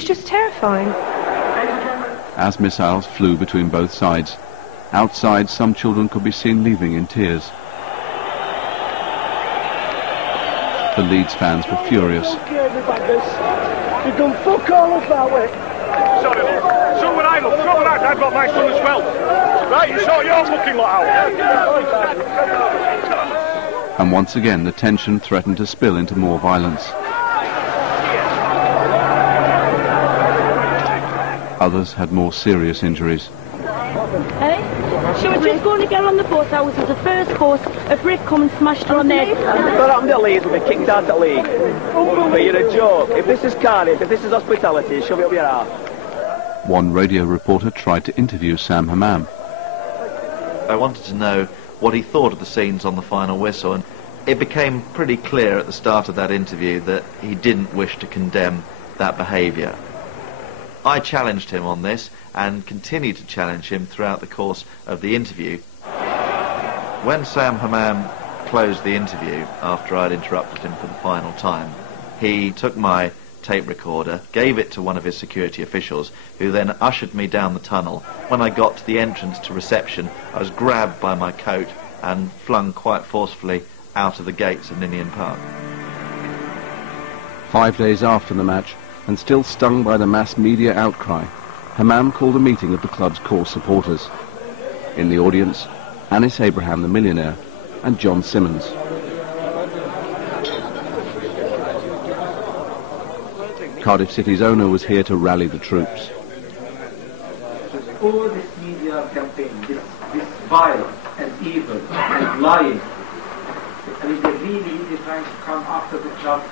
It's just terrifying. As missiles flew between both sides, outside some children could be seen leaving in tears. The Leeds fans were furious. You've done fuck all of that way. Sorry, look. So would I, look. So would I. I've got my son as well. Right, you sort your fucking lot out. And once again, the tension threatened to spill into more violence. Others had more serious injuries. Hey? She was just going to get on the bus. I was at the first bus. A brick come and smashed her on the head. Got up in the Leeds, we'll be kicked out of the league. But you're a joke. If this is Cardiff, if this is hospitality, shove it up your arse. One radio reporter tried to interview Sam Hammam. I wanted to know what he thought of the scenes on the final whistle, and it became pretty clear at the start of that interview that he didn't wish to condemn that behaviour. I challenged him on this and continued to challenge him throughout the course of the interview. When Sam Hammam closed the interview after I'd interrupted him for the final time, he took my tape recorder, gave it to one of his security officials, who then ushered me down the tunnel. When I got to the entrance to reception, I was grabbed by my coat and flung quite forcefully out of the gates of Ninian Park. 5 days after the match, and still stung by the mass media outcry, Hammam called a meeting of the club's core supporters. In the audience, Anis Abraham the millionaire and John Simmons. Cardiff City's owner was here to rally the troops. All this media campaign, this violence and evil and lying, I mean, they're really trying to come after the club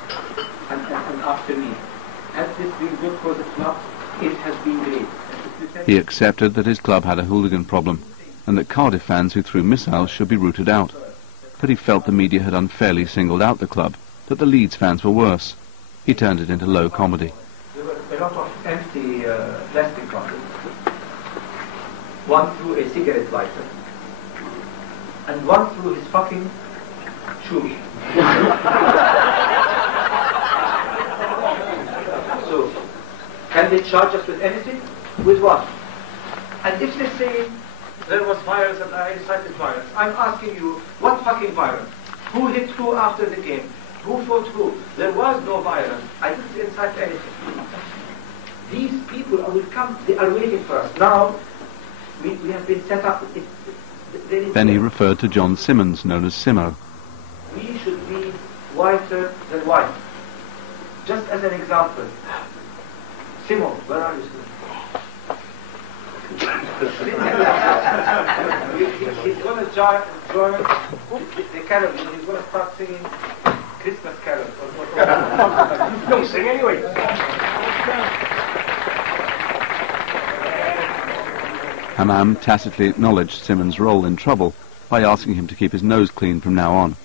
and after me. Has this been good for the club? It has been great. He accepted that his club had a hooligan problem and that Cardiff fans who threw missiles should be rooted out. But he felt the media had unfairly singled out the club, that the Leeds fans were worse. He turned it into low comedy. There were a lot of empty plastic bottles. One threw a cigarette lighter. And one threw his fucking shoes. So, can they charge us with anything? With what? And if they say there was violence and I incited violence, I'm asking you, what fucking violence? Who hit who after the game? Who fought who? There was no violence. I didn't incite anything. These people will come, they are waiting for us. Now, we have been set up. Then he referred to John Simmons, known as Simo. We should be whiter than white. Just as an example. Simo, where are you, Simo? He's going to join the carol. He's going to start singing Christmas carols. Don't sing anyway. Hammam tacitly acknowledged Simmons' role in trouble by asking him to keep his nose clean from now on.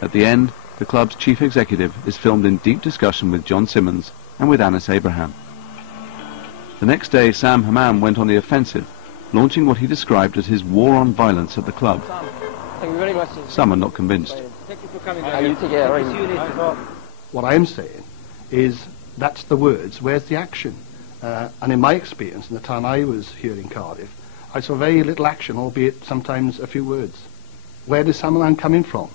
At the end, the club's chief executive is filmed in deep discussion with John Simmons and with Anis Abraham. The next day, Sam Hammam went on the offensive, launching what he described as his war on violence at the club. Thank you very much. Some are not convinced. Thank you for coming. What I'm saying is that's the words, where's the action? And in my experience, in the time I was here in Cardiff, I saw very little action, albeit sometimes a few words. Where does Sam Hammam coming from?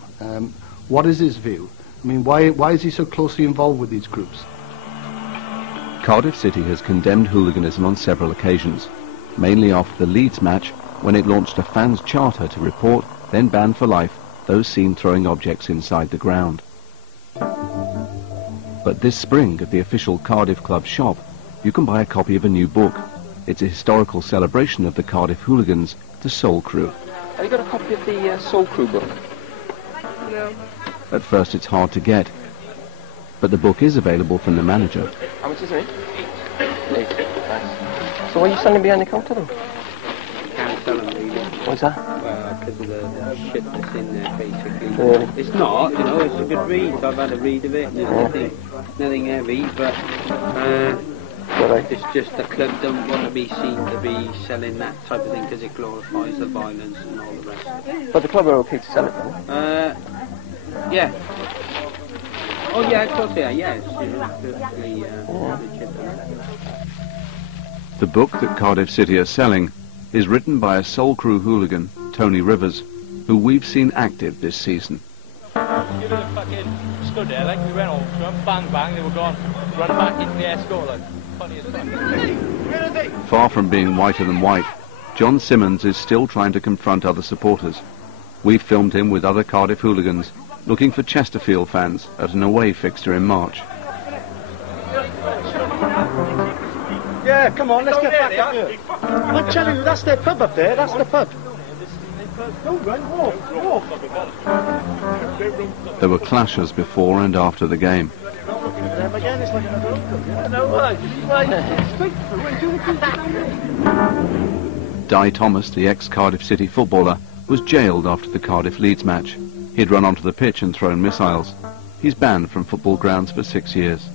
What is his view? I mean, why is he so closely involved with these groups? Cardiff City has condemned hooliganism on several occasions, mainly after the Leeds match, when it launched a fans' charter to report, then ban for life, those seen throwing objects inside the ground. But this spring, at the official Cardiff Club shop, you can buy a copy of a new book. It's a historical celebration of the Cardiff Hooligans, the Soul Crew. Have you got a copy of the Soul Crew book? No. At first it's hard to get, but the book is available from the manager. How much is it? Nice. So why are you standing behind the counter then? Can't tell them really. What's that? Well, because of the shit that's in there, basically. Really? It's not, you know, it's a good read. I've had a read of it, and there's nothing heavy, but it's just the club don't want to be seen to be selling that type of thing because it glorifies the violence and all the rest. But the club are okay to sell it though? Yeah. Oh yeah, of course, yeah, it's perfectly legit. The book that Cardiff City are selling is written by a Soul Crew hooligan, Tony Rivers, who we've seen active this season. Fucking stood there like we went over to them, bang bang, they were gone, run back into the air score like funny as fuck. Far from being whiter than white, John Simmons is still trying to confront other supporters. We've filmed him with other Cardiff hooligans, looking for Chesterfield fans at an away fixture in March. Yeah, come on, let's get back up here. I'm telling you, that's their pub up there, that's the pub. Don't run, walk. There were clashes before and after the game. Di Thomas, the ex-Cardiff City footballer, was jailed after the Cardiff-Leeds match. He'd run onto the pitch and thrown missiles. He's banned from football grounds for 6 years.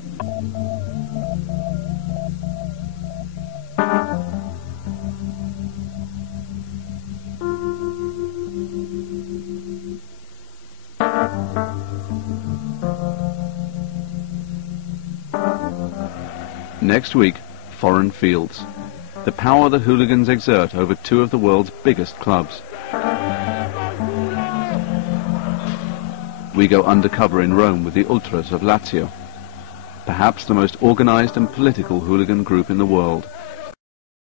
Next week, foreign fields. The power the hooligans exert over two of the world's biggest clubs. We go undercover in Rome with the Ultras of Lazio, perhaps the most organised and political hooligan group in the world.